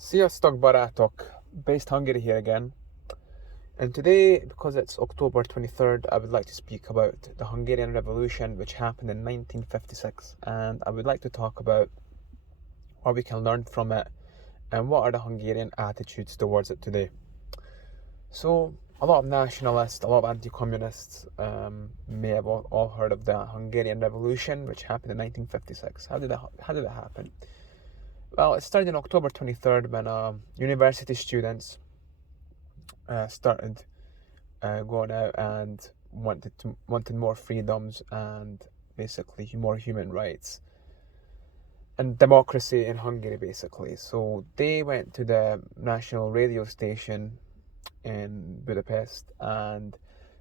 Sziasztok barátok! Based Hungary here again. And today, because it's October 23rd, I would like to speak about the Hungarian Revolution, which happened in 1956. And I would like to talk about what we can learn from it and what are the Hungarian attitudes towards it today. So, a lot of nationalists, a lot of anti-communists may have all heard of the Hungarian Revolution, which happened in 1956. How did it happen? Well, it started on October 23rd when university students started going out and wanted more freedoms and basically more human rights and democracy in Hungary, basically. So they went to the national radio station in Budapest and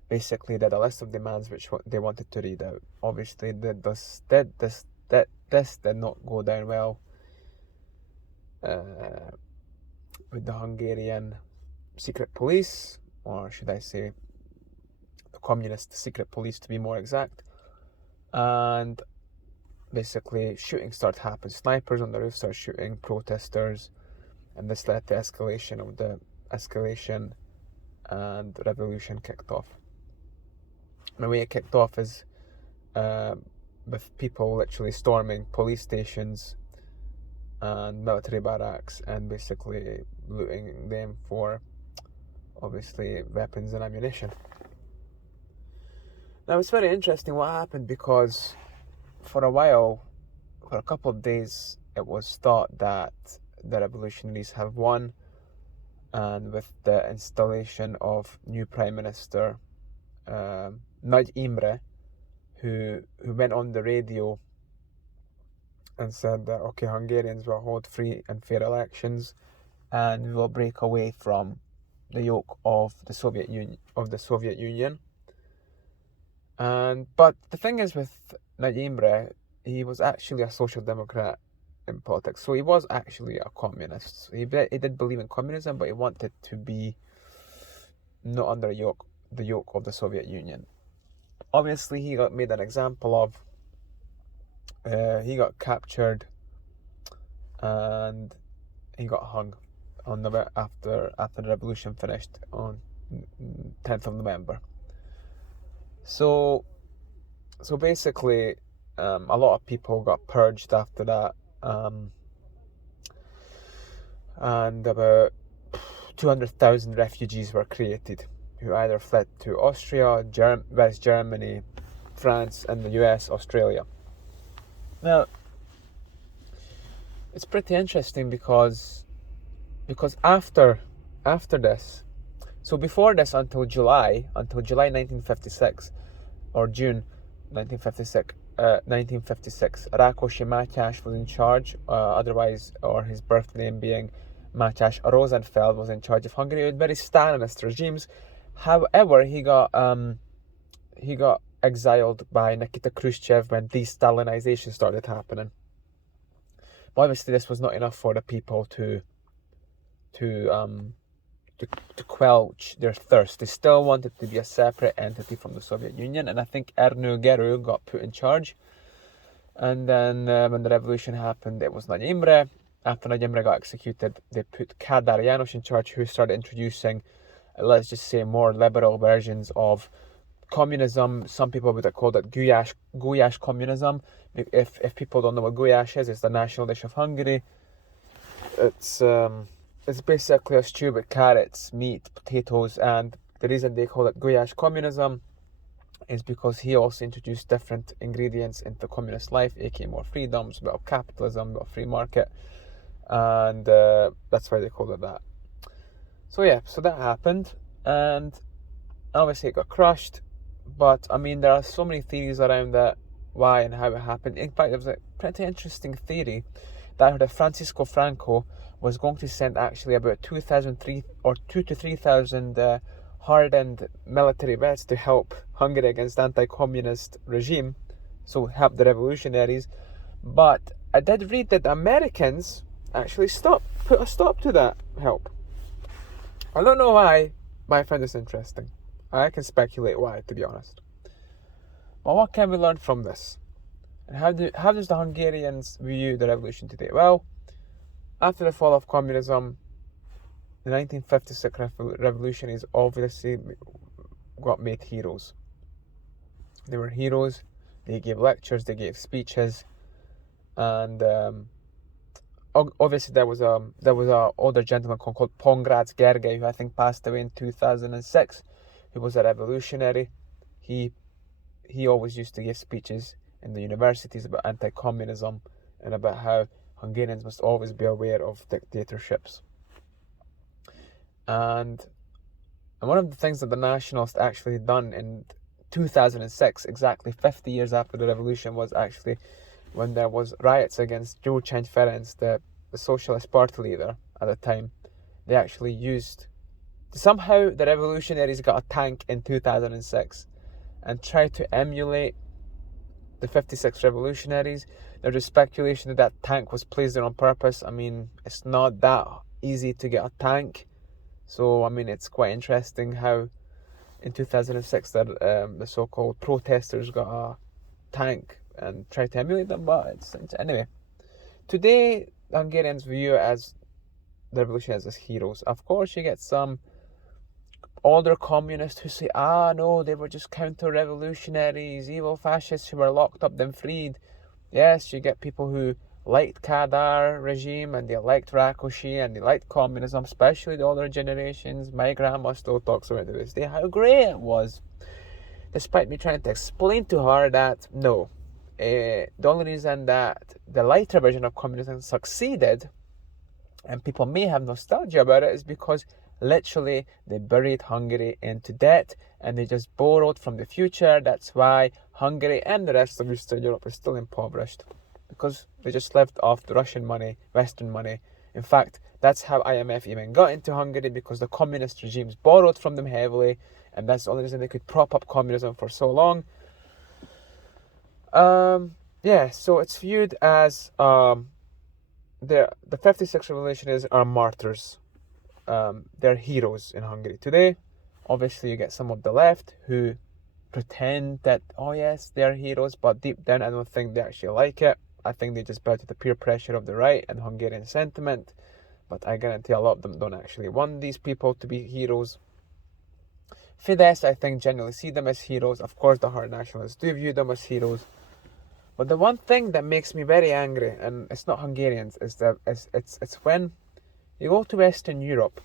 basically did a list of demands which they wanted to read out. Obviously, this did not go down well with the Hungarian secret police, or should I say the communist secret police to be more exact. And basically shooting started happening. Snipers on the roof started shooting protesters, and this led to escalation and the revolution kicked off. And the way it kicked off is with people literally storming police stations and military barracks and basically looting them for obviously weapons and ammunition. Now it's very interesting what happened, because for a couple of days, it was thought that the revolutionaries have won, and with the installation of new Prime Minister Nagy Imre, who went on the radio and said that, okay, Hungarians will hold free and fair elections and we will break away from the yoke of the Soviet Union. But the thing is with Nagy Imre, he was actually a social democrat in politics, so he was actually a communist. So he did believe in communism, but he wanted to be not under the yoke of the Soviet Union. Obviously, he got made an example of. He got captured and he got hung after the revolution finished on 10th of November. So basically, a lot of people got purged after that, and about 200,000 refugees were created, who either fled to Austria, West Germany, France, and the US, Australia. Now, it's pretty interesting because after this, so before this, until July 1956, or June 1956, Rákosi Mátyás was in charge, otherwise, or his birth name being Mátyás Rosenfeld, was in charge of Hungary with very Stalinist regimes. However, he got exiled by Nikita Khrushchev when de-Stalinization started happening. But obviously this was not enough for the people to quench their thirst. They still wanted to be a separate entity from the Soviet Union, and I think Ernő Gerő got put in charge. And then when the revolution happened, it was Nagy Imre. After Nagy Imre got executed, they put Kádár János in charge, who started introducing, let's just say, more liberal versions of communism. Some people would have called it Gulyás communism. If people don't know what Gulyás is, it's the national dish of Hungary. It's basically a stew with carrots, meat, potatoes, and the reason they call it Gulyás communism is because he also introduced different ingredients into communist life, aka more freedoms, about capitalism, about free market, and that's why they called it that. So yeah, so that happened, and obviously it got crushed. But I mean, there are so many theories around that, why and how it happened. In fact, there was a pretty interesting theory that I heard that Francisco Franco was going to send actually about 2,000 to 3,000 hardened military vets to help Hungary against anti-communist regime, so help the revolutionaries. But I did read that the Americans actually put a stop to that help. I don't know why, but I find this interesting. I can speculate why, to be honest. But what can we learn from this? And how does the Hungarians view the revolution today? Well, After the fall of communism, the 1956 revolutionaries obviously got made heroes. They were heroes. They gave lectures, they gave speeches, and obviously there was a older gentleman called Pongratz Gergely, who I think passed away in 2006, who was a revolutionary. He always used to give speeches in the universities about anti-communism and about how Hungarians must always be aware of dictatorships. And one of the things that the nationalists actually done in 2006, exactly 50 years after the revolution, was actually when there was riots against Gyurcsány Ferenc, the Socialist Party leader at the time. They actually used, somehow the revolutionaries got a tank in 2006 and tried to emulate the 56 revolutionaries. There was speculation that tank was placed there on purpose. I mean, it's not that easy to get a tank. So, I mean, it's quite interesting how in 2006 that the so-called protesters got a tank and tried to emulate them. But anyway, today Hungarians view as the revolutionaries as heroes. Of course, you get some older communists who say, no, they were just counter-revolutionaries, evil fascists who were locked up then freed. Yes, you get people who liked Kadar regime and they liked Rákosi and they liked communism, especially the older generations. My grandma still talks about it to this day how great it was, despite me trying to explain to her that no, the only reason that the lighter version of communism succeeded, and people may have nostalgia about it, is because literally they buried Hungary into debt and they just borrowed from the future. That's why Hungary and the rest of Eastern Europe is still impoverished, because they just lived off the Russian money, Western money. In fact, that's how IMF even got into Hungary, because the communist regimes borrowed from them heavily, and that's the only reason they could prop up communism for so long. So it's viewed as the 56 revolutionaries are martyrs. They're heroes in Hungary today. Obviously, you get some of the left who pretend that, oh yes, they're heroes, but deep down I don't think they actually like it. I think they just bow to the peer pressure of the right and Hungarian sentiment. But I guarantee a lot of them don't actually want these people to be heroes. Fidesz, I think, generally see them as heroes. Of course, the hard nationalists do view them as heroes. But the one thing that makes me very angry, and it's not Hungarians, is that it's when you go to Western Europe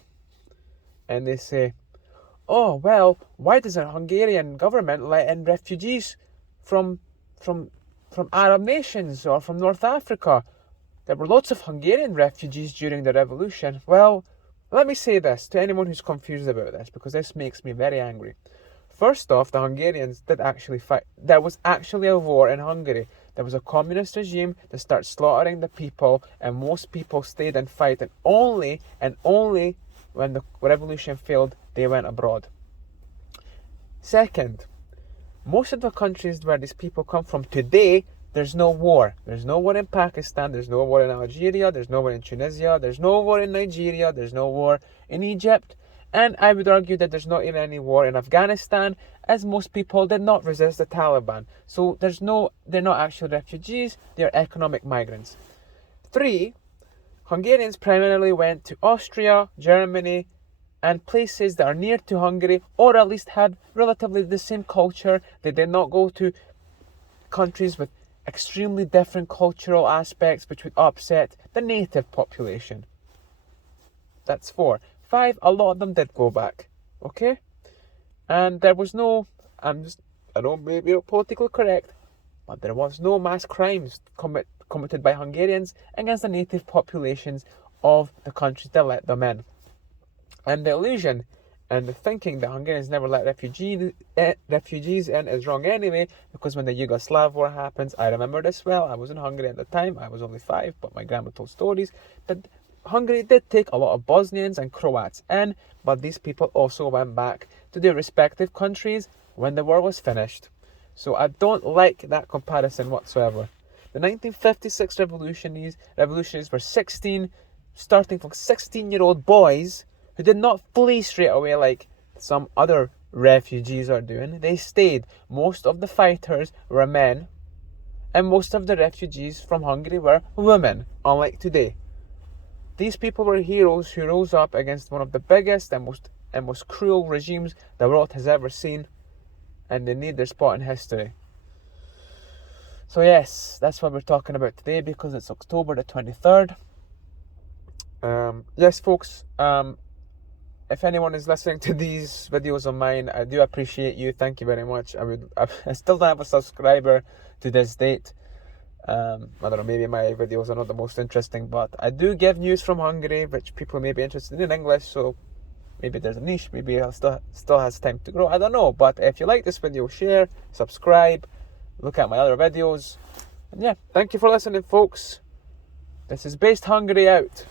and they say, oh, well, why does the Hungarian government let in refugees from Arab nations or from North Africa? There were lots of Hungarian refugees during the revolution. Well, let me say this to anyone who's confused about this, because this makes me very angry. First off, the Hungarians did actually fight. There was actually a war in Hungary. There was a communist regime that started slaughtering the people, and most people stayed and fight, and only when the revolution failed, they went abroad. Second, most of the countries where these people come from today, there's no war. There's no war in Pakistan, there's no war in Algeria, there's no war in Tunisia, there's no war in Nigeria, there's no war in Egypt. And I would argue that there's not even any war in Afghanistan, as most people did not resist the Taliban. So they're not actual refugees, they're economic migrants. 3, Hungarians primarily went to Austria, Germany, and places that are near to Hungary, or at least had relatively the same culture. They did not go to countries with extremely different cultural aspects which would upset the native population. That's 4. 5, a lot of them did go back, okay? And there was no, I don't may be politically correct, but there was no mass crimes committed by Hungarians against the native populations of the countries that let them in. And the illusion and the thinking that Hungarians never let refugees in is wrong anyway, because when the Yugoslav war happens, I remember this well, I was in Hungary at the time, I was only 5, but my grandma told stories, that Hungary did take a lot of Bosnians and Croats in, but these people also went back to their respective countries when the war was finished. So I don't like that comparison whatsoever. The 1956 revolutionaries were starting from 16-year-old boys who did not flee straight away like some other refugees are doing. They stayed. Most of the fighters were men, and most of the refugees from Hungary were women, unlike today. These people were heroes who rose up against one of the biggest and most cruel regimes the world has ever seen, and they need their spot in history. So yes, that's what we're talking about today, because it's October the 23rd. Yes, folks, if anyone is listening to these videos of mine, I do appreciate you. Thank you very much. I still don't have a subscriber to this date. I don't know, maybe my videos are not the most interesting, but I do give news from Hungary, which people may be interested in English, so maybe there's a niche, maybe I'll still has time to grow, I don't know. But if you like this video, share, subscribe, look at my other videos, and yeah, thank you for listening, folks. This is Based Hungary out.